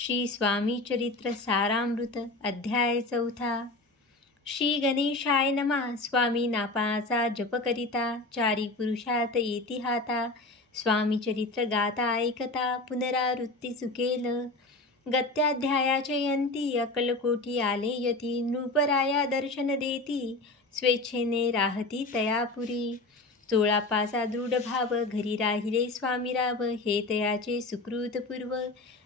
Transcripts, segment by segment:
श्री स्वामी चरित्र सारामृत अध्याय 4. श्री गणेशाय नमः. स्वामी नापाचा जप करिता, चारी पुरुषार्थ येती हाता. स्वामी चरित्र गाता ऐकता, पुनरावृत्ती चुकेल. गत्याध्यायाचयंती, अकलकोटी आले यती. नृपराया दर्शन देती, स्वेच्छेने राहती तयापुरी. 16 दृढ भाव, घरी राहिले स्वामीराव. हे तयाचे सुकृत पूर्व,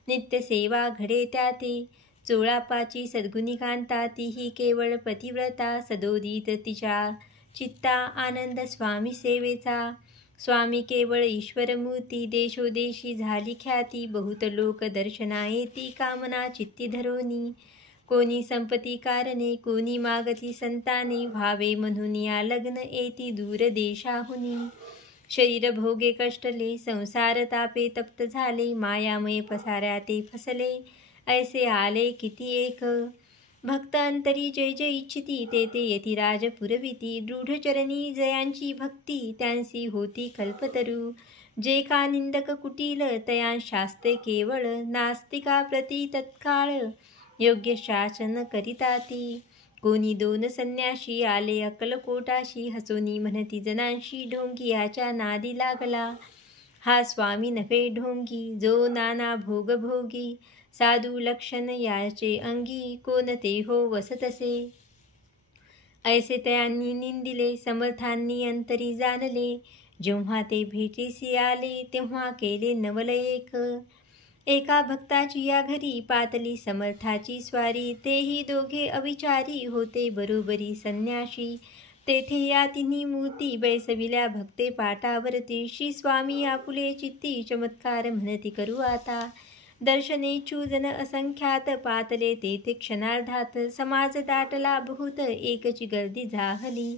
नित्य सेवा घडे त्याते. 16 सद्गुणी कांता, तीही केवळ पतिव्रता. सदोदित तिच्या चित्ता, आनंद स्वामी सेवेचा. स्वामी केवळ ईश्वरमूर्ती, देशोदेशी झाली ख्याती. बहुत लोक दर्शना येती, कामना चित्ती धरोनी. कोणी संपत्ती कारणे, कोणी मागती संताने. व्हावे म्हणून या लग्न येती दूर देशाहुनी. शरीर भोगे कष्टले, संसार तापे तप्त झाले. मायामय पसाऱ्या ते फसले, ऐसे आले किती एक. भक्त अंतरी जय जय इच्छिती, ते येती राज पुरविती. दृढचरणी जयांची भक्ती, त्यांसी होती कल्पतरू. जे का निंदक कुटील, तयां शास्ते केवळ. नास्तिका प्रती तत्काळ, योग्य शासन करिताती. कोणी 2 संन्याशी, आले अक्कलकोटाशी. हसोनी म्हणती जनांशी, ढोंगी याच्या नादी लागला. हा स्वामी नव्हे ढोंगी, जो नाना भोग भोगी. साधू लक्षण याचे अंगी, कोणते हो वसतसे. ऐसे तयांनी निंदिले, समर्थांनी अंतरी जाणले. जेव्हा ते भेटीसी आले, तेव्हा केले नवल एक. एका भक्ताची या घरी, पातली समर्थाची स्वारी. तेही दोघे अविचारी, होते बरोबरी संन्याशी. तेथे या तिन्ही मूर्ती, बैसविल्या भक्ते पाटावरती. श्री स्वामी आपुले चित्ती, चमत्कार म्हणती करू आता. दर्शनेच्छू जन असंख्यात, पातले तेथे क्षणार्धात. समाज दाटला बहुत, एकची गर्दी जाहली.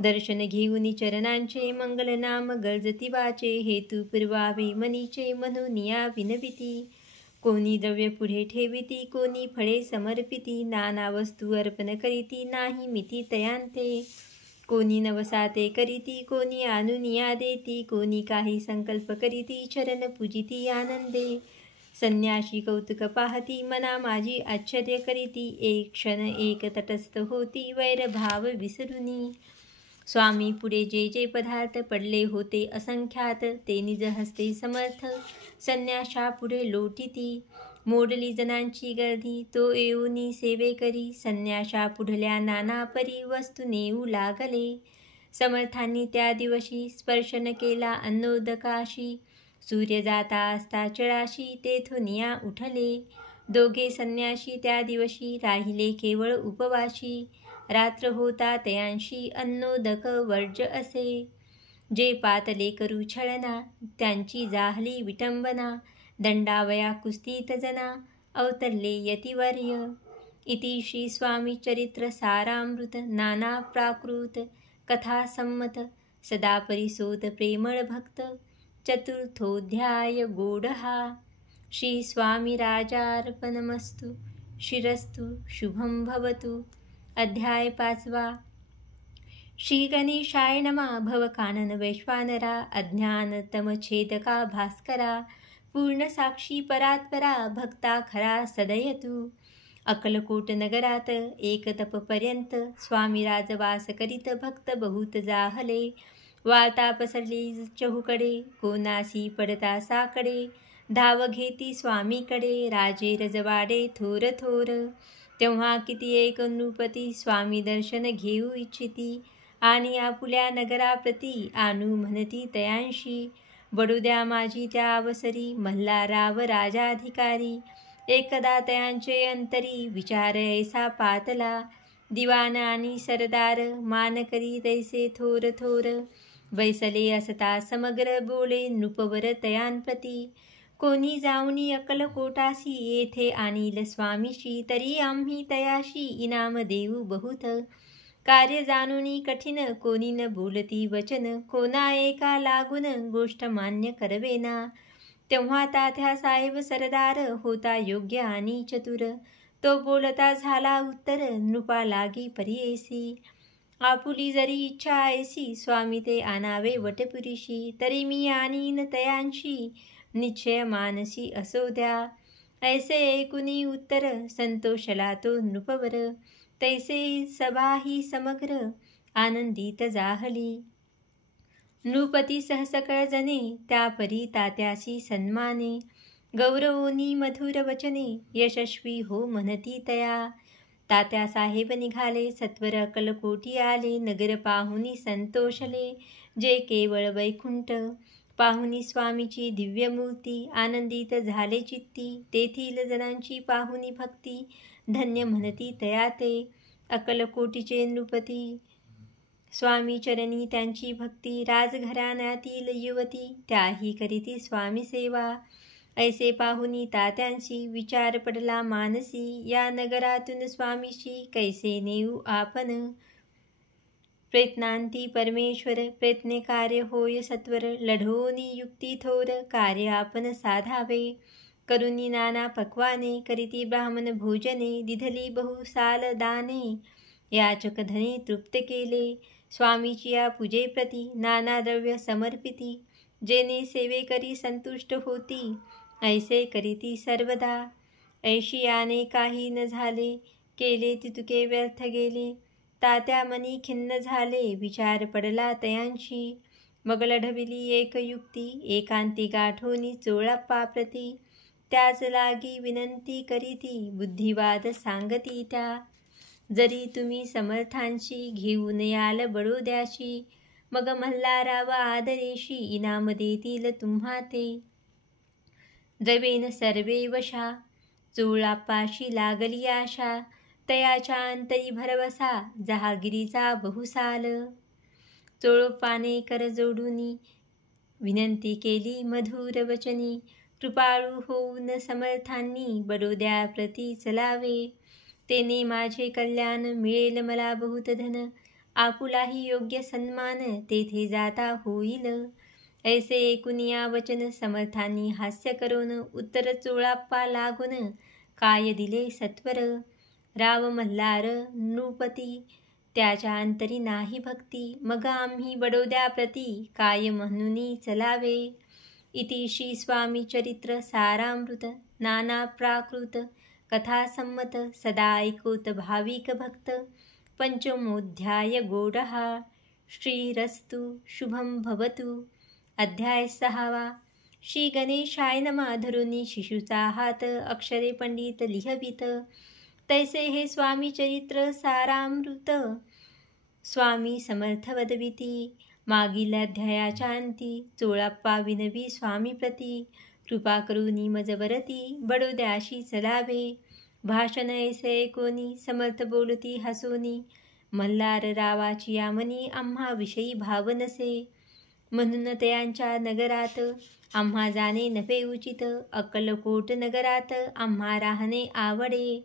दर्शन घेऊन चरणांचे, मंगलनाम गरजती वाचे. हेतू पुरवावे मनीचे, म्हणून या विनविती. कोणी द्रव्य पुढे ठेविती, कोणी फळे समर्पिती. नाना वस्तू अर्पण करीती, नाही मिती तयांते. कोणी नवसाते करीती, कोणी आणून या देती. कोणी काही संकल्प करीती, चरण पूजिती आनंदे. संन्याशी कौतुक पाहती, मना माझी आश्चर्य करीती. एक क्षण एक तटस्थ होती, वैरभाव विसरुनी. स्वामी पुढे जे जे पदार्थ पडले होते असंख्यात, ते निज हस्ते समर्थ संन्याशा पुढे लोटीती. मोडली जनांची गर्दी, तो येऊनी सेवे करी. संन्याशा पुढल्या नाना परी, वस्तू नेऊ लागले. समर्थांनी त्या दिवशी, स्पर्शन केला अन्नोदकाशी. सूर्य जाता असता चळाशी, तेथून या उठले. दोघे संन्याशी त्या दिवशी, राहिले केवळ उपवाशी. रात्र होता तयांशी, अन्नोदक वर्ज असे. जे पातले करू छळना, त्यांची जाहली विटंबना. दंडावया कुस्तीत जना, अवतरले यतिवर्य. इति श्री स्वामी चरित्र सारामृत नाना प्राकृत कथा संमत. सदा परिसोत प्रेमळ भक्त, चतुर्थोऽध्याय गोडहा. श्री स्वामी राजार्पणमस्तु. शिरस्तु शुभं भवतु. अध्याय 5. श्री गणेशाय नमः. भवकानन वैश्वानरा, अज्ञान तमछेदका भास्करा. पूर्ण साक्षी परात्परा, भक्ता खरा सदयतु. अक्कलकोट नगरात एक तपपर्यंत, स्वामी राजवास करीत. भक्त बहुत जाहले, वार्ता पसरली चहूकडे. कोणासी पडता साकडे, धाव घेती स्वामीकडे. राजे रजवाडे थोर थोर, तेव्हा किती एक नृपती. स्वामी दर्शन घेऊ इच्छिती, आणि आपुल्या नगराप्रती आणू म्हणती तयांशी. बडू द्या माझी त्या अवसरी, मल्हाराव राजाधिकारी. एकदा तयांचे अंतरी, विचार ऐसा पातला. दिवाण आणि सरदार, मान करी तैसे थोर थोर. बैसले असता समग्र, बोले नृपवर तयांप्रती. कोणी जाऊनी अक्कलकोटासी, येथे आणील स्वामीशी. तरी आम्ही तयाशी, इनाम देऊ बहुत. कार्य जाणूनी कठीण, कोणी न बोलती वचन. कोणा एका लागून, गोष्ट मान्य करवेना. तेव्हा तात्या साहेब सरदार, होता योग्य आणि चतुर. तो बोलता झाला उत्तर, नृपा लागी परियेसी. आपुली जरी इच्छा ऐसी, स्वामी ते आणावे वटपुरीशी. तरी मी आणीन तयांशी, निश्चय मानसी असो द्या. ऐसे ऐकुनी उत्तर संतोषला तो नृपवर. तैसे सभाही समग्र आनंदित जाहली. नृपती सहसकळ जने त्या परी तात्याशी सन्माने. गौरवोनी मधुर वचने यशस्वी हो म्हणती तया. तात्या साहेब निघाले सत्वर अक्कलकोटी आले. नगर पाहुनी संतोषले जे केवळ वैकुंठ. पाहुनी स्वामीची दिव्य मूर्ती आनंदित झाले चित्ती. तेथील जनांची पाहुनी भक्ती धन्य म्हणती तया ते. अक्कलकोटीचे नृपती स्वामी चरणी त्यांची भक्ती. राजघराण्यातील युवती त्याही करीती स्वामी सेवा. ऐसे पाहुनी तात्यांशी विचार पडला मानसी. या नगरातून स्वामीशी कैसे नेऊ आपण. प्रयत्नांती परमेश्वर प्रयत्ने कार्य होय सत्वर. लढोनी युक्ती थोर कार्य आपण साधावे. करुनी नाना पक्वाने करीती ब्राह्मण भोजने. दिधली बहुसाल दाने याचक धने तृप्त केले. स्वामीची या पूजेप्रती नाना द्रव्य समर्पिती. जेने सेवेकरी संतुष्ट होती ऐसे करीती सर्वदा. ऐशियाने काही न झाले केले तितुके व्यर्थ गेले. तात्या मनी खिन्न झाले विचार पडला तयांशी. मग लढविली एक युक्ती एकांती गाठोनी चोळाप्पा प्रती. त्याच लागी विनंती करीती बुद्धिवाद सांगती त्या. जरी तुम्ही समर्थांशी घेऊन याल बडोद्याशी. मग मल्हाराव आदरेशी इनाम देतील तुम्हा ते. द्रवेन सर्वे वशा चोळाप्पाशी लागली आशा. तयाच्या अंतरी भरवसा जहागिरीचा बहुसाल. चोळप्पाने कर जोडूनी विनंती केली मधुर वचनी. कृपाळू होऊन समर्थांनी बडोद्याप्रती चलावे. तेने माझे कल्याण मिळेल मला बहुत धन. आपुलाही योग्य सन्मान तेथे जाता होईल. ऐसे ऐकुनिया वचन समर्थांनी हास्य करून. उत्तर चोळाप्पा लागून काय दिले सत्वर. राव मल्हार नृपती त्याच्या अंतरी नाही भक्ती. मग आम्ही बडोद्याप्रती काय म्हणूनी चलावे. इति श्री स्वामी चरित्र सारामृत नाना प्राकृत कथासम्मत सदा ऐकोत भाविक भक्त. पंचमोऽध्याय गोडहा. श्रीरस्तु शुभं भवतु. अध्याय 6. श्री गणेशाय नमः. धरुनी शिशुचा हात अक्षरे पंडित लिहवित. तैसे हे स्वामी चरित्र सारामृत स्वामी समर्थ वदविती. मागील अध्यायाच्या अंती चोळाप्पा विनवी स्वामी प्रती. कृपा करुनी मजवरती बडोद्याशी चलावे. भाषण ऐसे ऐकोनी समर्थ बोलती हसोनी. मल्हार रावाची यामनी आम्हा विषयी भाव नसे. म्हणून त्यांच्या नगरात आम्हा जाणे नव्हे उचित. अक्कलकोट नगरात आम्हा राहणे आवडे.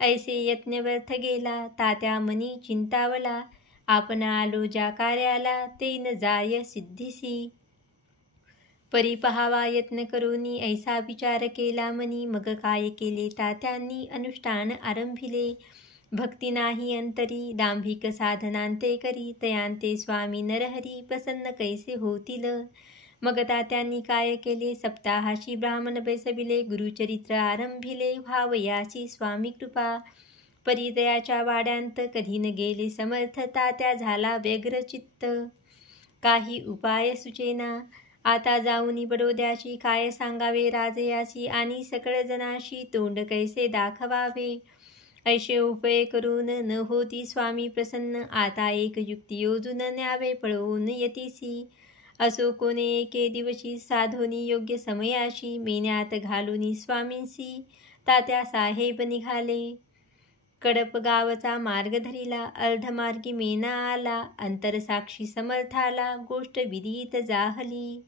ऐसे यत्न व्यर्थ गेला तात्या मनी चिंतावला. आपण आलो ज्या कार्याला ते न जाय सिद्धीसी. परी पहावा यत्न करूनी ऐसा विचार केला मनी. मग काय केले तात्यांनी अनुष्ठान आरंभिले. भक्ती नाही अंतरी दांभिक साधनांते करी. तयांते स्वामी नरहरी प्रसन्न कैसे होतील. मग तात्यांनी काय केले सप्ताहाशी ब्राह्मण बैसविले. गुरुचरित्र आरंभिले व्हावयाची स्वामी कृपा. परिदयाच्या वाड्यांत कधी न गेले समर्थ. तात्या झाला व्यग्र चित्त काही उपाय सुचेना. आता जाऊनी बडोद्याशी काय सांगावे राजयासी. आणि सकळ जनाशी तोंड कैसे दाखवावे. ऐसे उपाय करून न होती स्वामी प्रसन्न. आता एक युक्ती योजून न्यावे पळवून यतीसी. असो कोणे एके दिवशी साधोनी योग्य समयाशी. मेन्यात घालूनी स्वामींसी तात्या साहेब निघाले. कडप गावचा मार्ग धरिला. अर्धमार्गी मेना आला. अंतरसाक्षी समर्थाला गोष्ट विदित जाहली.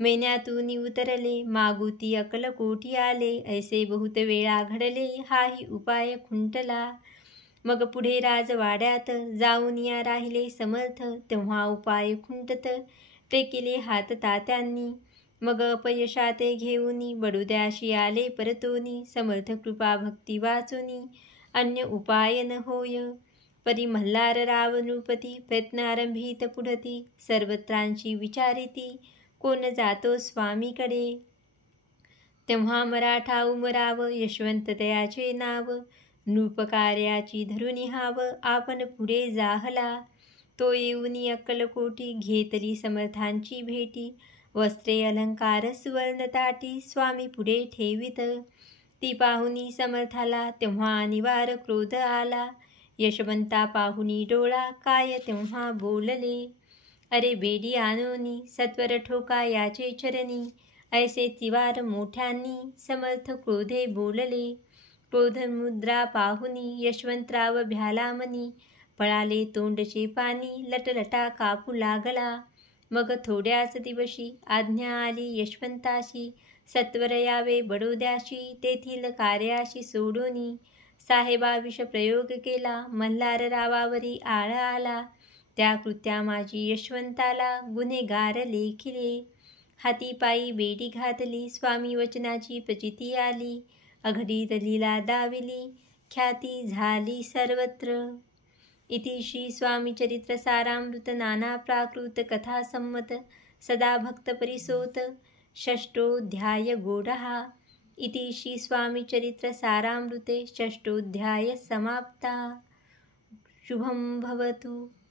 मेन्यातून उतरले मागुती अक्कलकोटी आले. ऐसे बहुत वेळा घडले हाही उपाय खुंटला. मग पुढे राजवाड्यात जाऊन या राहिले समर्थ. तेव्हा उपाय खुंटत टेकिले हात तात्यांनी. मग अपयशाते घेऊनी बडोद्याशी आले परतोनी. समर्थ कृपा भक्ती वाचुनी अन्य उपाय न होय. परी मल्हार राव नृपती प्रयत्न आरंभित पुढती. सर्वत्रांची विचारिती कोण जातो स्वामीकडे. तेव्हा मराठा उमराव यशवंत तयाचे नाव, नृपकार्याची धरुनी हाव आपण पुढे जाहला. तो येऊनी अक्कलकोटी घेतली समर्थांची भेटी, वस्त्रे अलंकार सुवर्ण ताटी स्वामी पुढे ठेवित. ती पाहुनी समर्थाला तेव्हा अनिवार क्रोध आला, यशवंता पाहुनी डोळा काय तेव्हा बोलले. अरे बेडी आणोनी सत्वर ठोका याचे चरणी, ऐसे तिवार मोठ्यांनी समर्थ क्रोधे बोलले. क्रोधमुद्रा पाहुनी यशवंतराव भ्याला मनी, पळाले तोंडचे पाणी लटलटा कापू लागला. मग थोड्याच दिवशी आज्ञा आली यशवंताशी, सत्वर यावे बडोद्याशी तेथील कार्याशी सोडूनी. साहेबा विष प्रयोग केला मल्हार रावावरी आळ आला, त्या कृत्यामाजी यशवंताला गुन्हेगार लेखिले. हाती पायी बेडी घातली स्वामी वचनाची प्रचिती आली, अघटित लीला दाविली ख्याती झाली सर्वत्र. इति श्री स्वामी चरित्र सारामृत नाना प्राकृत कथा संमत सदा भक्त परिसोत षष्ठोऽध्याय गोडहा. इति श्री स्वामी चरित्र सारामृते षष्ठोऽध्याय समाप्ता. शुभं भवतु.